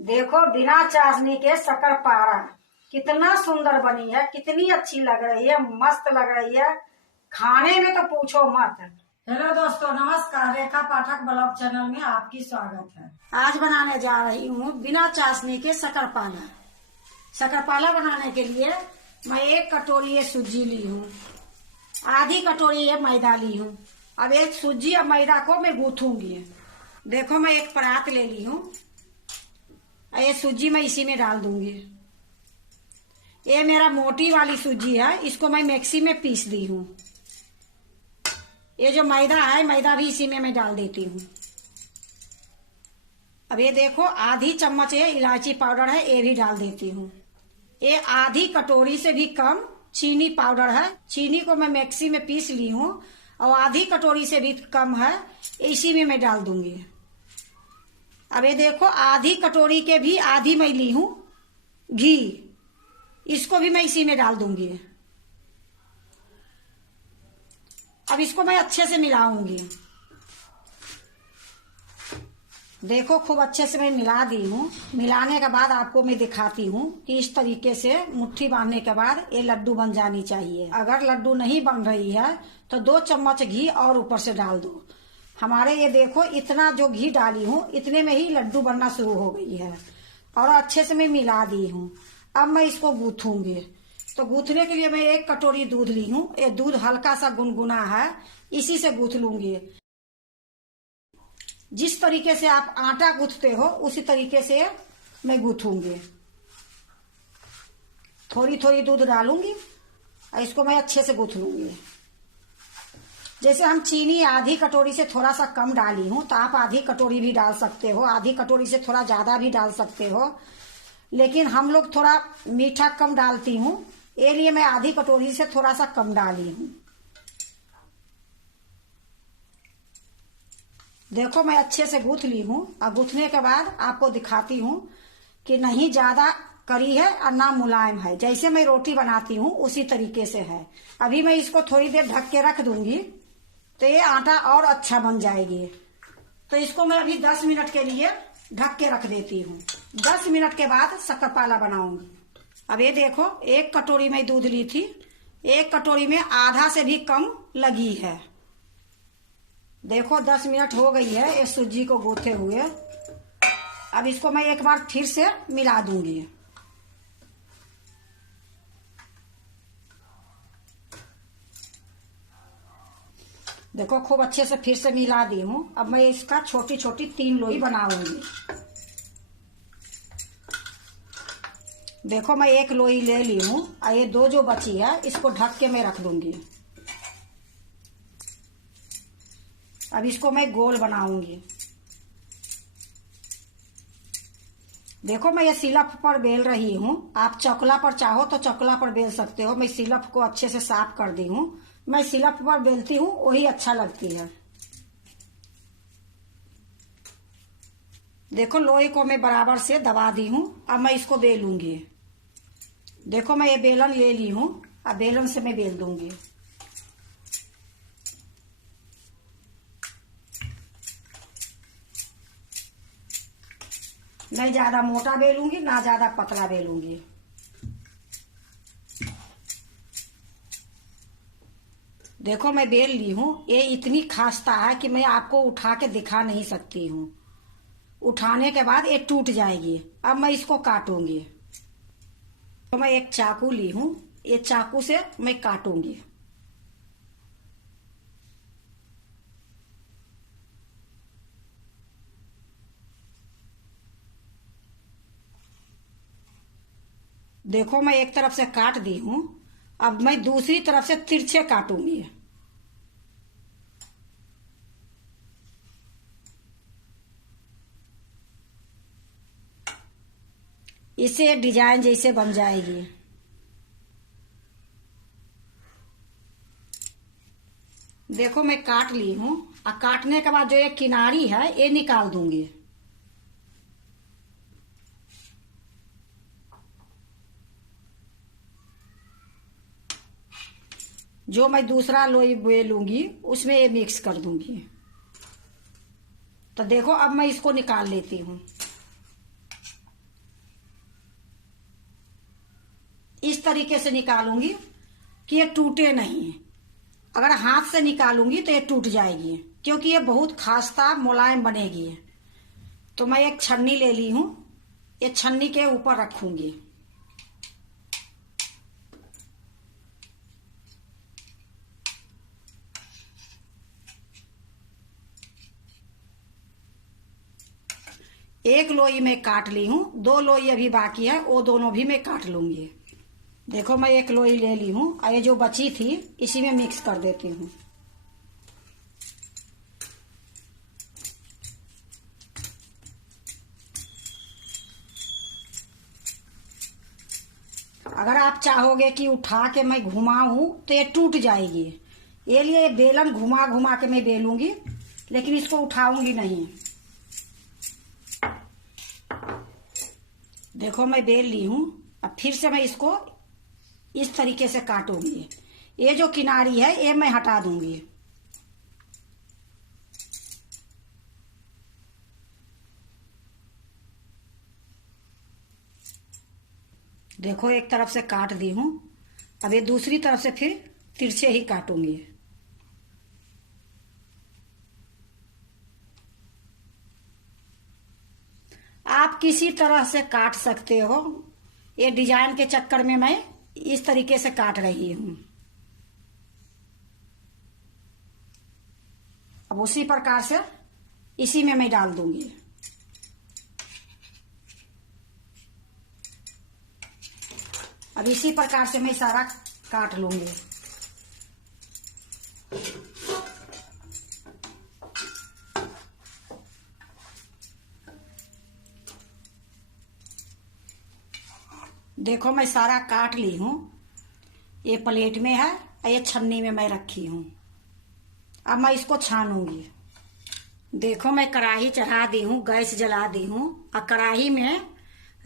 देखो बिना चाशनी के शक्करपारा कितना सुंदर बनी है, कितनी अच्छी लग रही है, मस्त लग रही है। खाने में तो पूछो मत। हेलो दोस्तों, नमस्कार। रेखा पाठक ब्लॉग चैनल में आपकी स्वागत है। आज बनाने जा रही हूँ बिना चाशनी के शक्करपारा। शक्करपारा बनाने के लिए मैं 1 कटोरी ये सूजी ली हूँ, आधी कटोरी ये मैदा ली हूँ। अब एक सूजी और मैदा को मैं गूंथूंगी। देखो मैं एक परात ले ली हूँ, ये सूजी मैं इसी में डाल दूंगी। ये मेरा मोटी वाली सूजी है, इसको मैं मिक्सी में पीस दी हूँ। ये जो मैदा है, मैदा भी इसी में मैं डाल देती हूँ। अब ये देखो आधी चम्मच ये इलायची पाउडर है, ये भी डाल देती हूँ। ये आधी कटोरी से भी कम चीनी पाउडर है, चीनी को मैं मिक्सी में पीस ली हूँ और आधी कटोरी से भी कम है, इसी में मैं डाल दूंगी। अब ये देखो आधी कटोरी के भी आधी मैं ली हूं घी, इसको भी मैं इसी में डाल दूंगी। अब इसको मैं अच्छे से मिलाऊंगी। देखो खूब अच्छे से मैं मिला दी हूँ। मिलाने के बाद आपको मैं दिखाती हूँ कि इस तरीके से मुट्ठी बांधने के बाद ये लड्डू बन जानी चाहिए। अगर लड्डू नहीं बन रही है तो 2 चम्मच घी और ऊपर से डाल दो। हमारे ये देखो इतना जो घी डाली हूँ इतने में ही लड्डू बनना शुरू हो गई है और अच्छे से मैं मिला दी हूँ। अब मैं इसको गूंथूंगी। तो गूंथने के लिए मैं 1 कटोरी दूध ली हूँ। ये दूध हल्का सा गुनगुना है, इसी से गूंथ लूंगी। जिस तरीके से आप आटा गूंथते हो उसी तरीके से मैं गूंथूंगी। थोड़ी थोड़ी दूध डालूंगी और इसको मैं अच्छे से गूंथ लूंगी। जैसे हम चीनी आधी कटोरी से थोड़ा सा कम डाली हूँ, तो आप आधी कटोरी भी डाल सकते हो, आधी कटोरी से थोड़ा ज्यादा भी डाल सकते हो। लेकिन हम लोग थोड़ा मीठा कम डालती हूँ, ये लिए मैं आधी कटोरी से थोड़ा सा कम डाली हूँ। देखो मैं अच्छे से गूंथ ली हूँ और गूंथने के बाद आपको दिखाती हूँ कि नहीं ज्यादा कड़ी है और ना मुलायम है। जैसे मैं रोटी बनाती हूँ उसी तरीके से है। अभी मैं इसको थोड़ी देर ढक के रख दूंगी तो ये आटा और अच्छा बन जाएगी। तो इसको मैं अभी 10 मिनट के लिए ढक के रख देती हूँ। 10 मिनट के बाद शक्करपारा बनाऊंगी। अब ये देखो 1 कटोरी में दूध ली थी, 1 कटोरी में आधा से भी कम लगी है। देखो 10 मिनट हो गई है इस सूजी को गूंथे हुए। अब इसको मैं एक बार फिर से मिला दूंगी। देखो खूब अच्छे से फिर से मिला दी हूँ। अब मैं इसका छोटी छोटी 3 लोई बनाऊंगी। देखो मैं 1 लोई ले ली हूँ और ये 2 जो बची है इसको ढक के मैं रख दूंगी। अब इसको मैं गोल बनाऊंगी। देखो मैं ये सिलफ पर बेल रही हूँ। आप चकला पर चाहो तो चकला पर बेल सकते हो। मैं सिलफ को अच्छे से साफ कर दी हूँ। मैं सिलफ पर बेलती हूँ, वही अच्छा लगती है। देखो लोई को मैं बराबर से दबा दी हूँ। अब मैं इसको बेलूंगी। देखो मैं ये बेलन ले ली हूँ, अब बेलन से मैं बेल दूंगी। नहीं ज्यादा मोटा बेलूंगी ना ज्यादा पतला बेलूंगी। देखो मैं बेल ली हूँ। ये इतनी खास्ता है कि मैं आपको उठा के दिखा नहीं सकती हूँ। उठाने के बाद ये टूट जाएगी। अब मैं इसको काटूंगी। तो मैं एक चाकू ली हूँ, ये चाकू से मैं काटूंगी। देखो मैं एक तरफ से काट दी हूँ। अब मैं दूसरी तरफ से तिरछे काटूंगी। इससे डिजाइन जैसे बन जाएगी। देखो मैं काट ली हूँ और काटने के बाद जो ये किनारी है ये निकाल दूंगी। जो मैं दूसरा लोई बेलूंगी उसमें ये मिक्स कर दूंगी। तो देखो अब मैं इसको निकाल लेती हूँ। इस तरीके से निकालूंगी कि ये टूटे नहीं। अगर हाथ से निकालूंगी तो ये टूट जाएगी, क्योंकि ये बहुत खास्ता मुलायम बनेगी। तो मैं एक छन्नी ले ली हूं, ये छन्नी के ऊपर रखूंगी। एक लोई में काट ली हूं, 2 लोई अभी बाकी है, वो दोनों भी मैं काट लूंगी। देखो मैं एक लोई ले ली हूं, और ये जो बची थी इसी में मिक्स कर देती हूँ। अगर आप चाहोगे कि उठा के मैं घुमाऊं तो ये टूट जाएगी, ये लिए बेलन घुमा घुमा के मैं बेलूंगी, लेकिन इसको उठाऊंगी नहीं। देखो मैं बेल ली हूं, अब फिर से मैं इसको इस तरीके से काटूंगी। ये जो किनारी है ये मैं हटा दूंगी। देखो एक तरफ से काट दी हूं, अब ये दूसरी तरफ से फिर तिरछे ही काटूंगी। आप किसी तरह से काट सकते हो, ये डिजाइन के चक्कर में मैं इस तरीके से काट रही हूं। अब उसी प्रकार से इसी में मैं डाल दूंगी। अब इसी प्रकार से मैं सारा काट लूंगी। देखो मैं सारा काट ली हूं, ये प्लेट में है और ये छन्नी में मैं रखी हूं। अब मैं इसको छानूंगी। देखो मैं कढ़ाई चढ़ा दी हूं, गैस जला दी हूं, और कढ़ाई में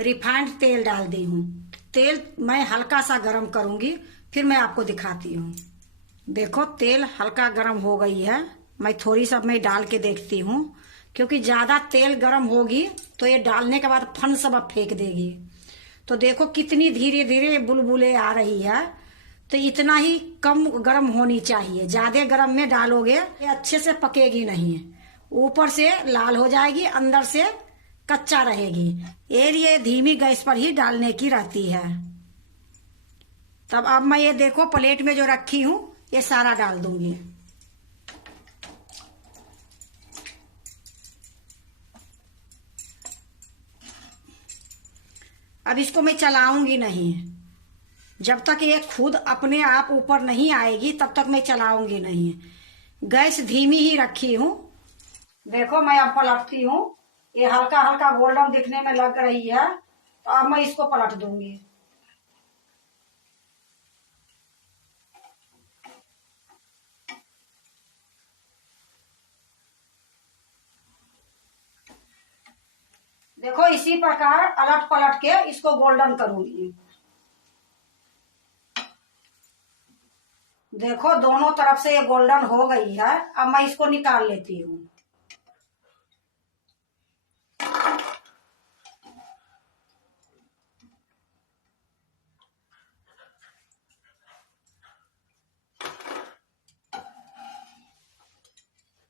रिफाइंड तेल डाल दी हूं। तेल मैं हल्का सा गरम करूंगी, फिर मैं आपको दिखाती हूँ। देखो तेल हल्का गरम हो गई है, मैं थोड़ी सा मैं डाल के देखती हूँ, क्योंकि ज्यादा तेल गरम होगी तो ये डालने के बाद फन सब अब फेंक देगी। तो देखो कितनी धीरे धीरे बुलबुले आ रही है, तो इतना ही कम गरम होनी चाहिए। ज्यादा गरम में डालोगे ये अच्छे से पकेगी नहीं, ऊपर से लाल हो जाएगी, अंदर से कच्चा रहेगी। ये धीमी गैस पर ही डालने की रहती है। तब अब मैं ये देखो प्लेट में जो रखी हूं ये सारा डाल दूंगी। अब इसको मैं चलाऊंगी नहीं, जब तक ये खुद अपने आप ऊपर नहीं आएगी तब तक मैं चलाऊंगी नहीं। गैस धीमी ही रखी हूं। देखो मैं अब पलटती हूँ, ये हल्का हल्का गोल्डन दिखने में लग रही है, तो अब मैं इसको पलट दूंगी। देखो इसी प्रकार अलट पलट के इसको गोल्डन करूंगी। देखो दोनों तरफ से ये गोल्डन हो गई है, अब मैं इसको निकाल लेती हूँ।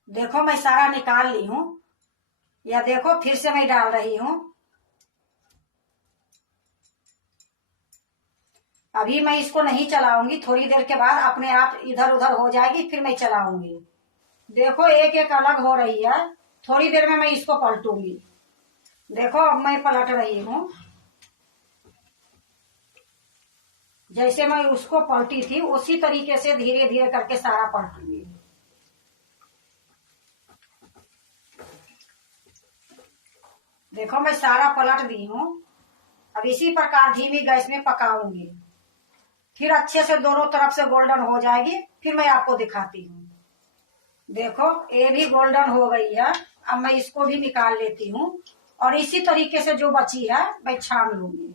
देखो मैं सारा निकाल ली हूँ, या देखो फिर से मैं डाल रही हूँ। अभी मैं इसको नहीं चलाऊंगी, थोड़ी देर के बाद अपने आप इधर उधर हो जाएगी, फिर मैं चलाऊंगी। देखो एक एक अलग हो रही है, थोड़ी देर में मैं इसको पलटूंगी। देखो अब मैं पलट रही हूँ, जैसे मैं उसको पलटी थी उसी तरीके से धीरे धीरे करके सारा पलटूंगी। देखो मैं सारा पलट दी हूँ। अब इसी प्रकार धीमी गैस में पकाऊंगी, फिर अच्छे से दोनों तरफ से गोल्डन हो जाएगी, फिर मैं आपको दिखाती हूँ। देखो ये भी गोल्डन हो गई है, अब मैं इसको भी निकाल लेती हूँ, और इसी तरीके से जो बची है मैं छान लूंगी।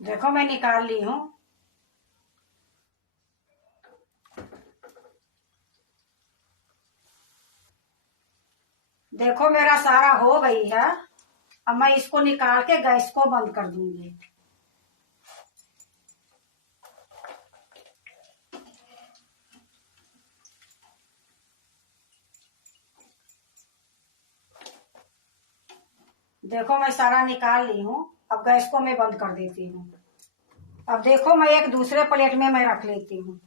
देखो मैं निकाल ली हूँ। देखो मेरा सारा हो गई है। अब मैं इसको निकाल के गैस को बंद कर दूंगी। देखो मैं सारा निकाल ली हूँ। अब गैस को मैं बंद कर देती हूँ। अब देखो मैं एक दूसरे प्लेट में मैं रख लेती हूँ।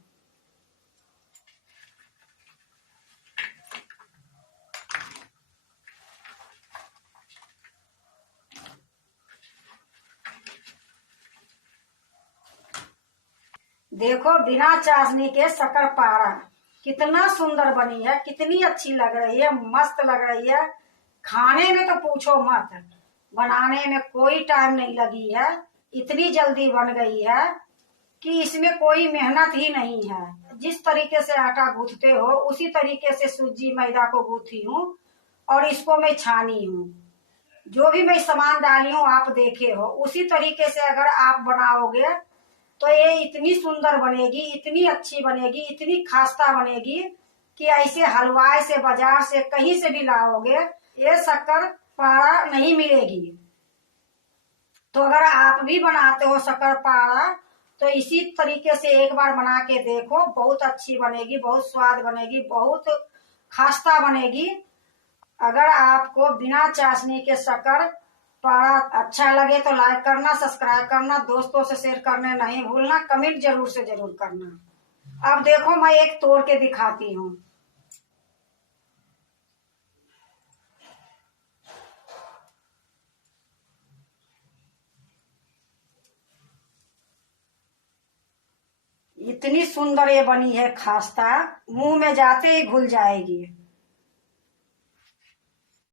देखो बिना चाशनी के शक्करपारा कितना सुंदर बनी है, कितनी अच्छी लग रही है, मस्त लग रही है। खाने में तो पूछो मत, बनाने में कोई टाइम नहीं लगी है, इतनी जल्दी बन गई है कि इसमें कोई मेहनत ही नहीं है। जिस तरीके से आटा गूंथते हो उसी तरीके से सूजी मैदा को गूंथी हूँ और इसको मैं छानी हूँ। जो भी मैं सामान डाली हूँ आप देखे हो, उसी तरीके से अगर आप बनाओगे तो ये इतनी सुंदर बनेगी, इतनी अच्छी बनेगी, इतनी खास्ता बनेगी कि ऐसे हलवाई से बाजार से कहीं से भी लाओगे ये शक्कर पारा नहीं मिलेगी। तो अगर आप भी बनाते हो शक्कर पारा तो इसी तरीके से एक बार बना के देखो, बहुत अच्छी बनेगी, बहुत स्वाद बनेगी, बहुत खास्ता बनेगी। अगर आपको बिना चाशनी के शक्कर पारा अच्छा लगे तो लाइक करना, सब्सक्राइब करना, दोस्तों से शेयर करने नहीं भूलना, कमेंट जरूर से जरूर करना। अब देखो मैं एक तोड़ के दिखाती हूँ। इतनी सुंदर ये बनी है, खास्ता मुंह में जाते ही घुल जाएगी।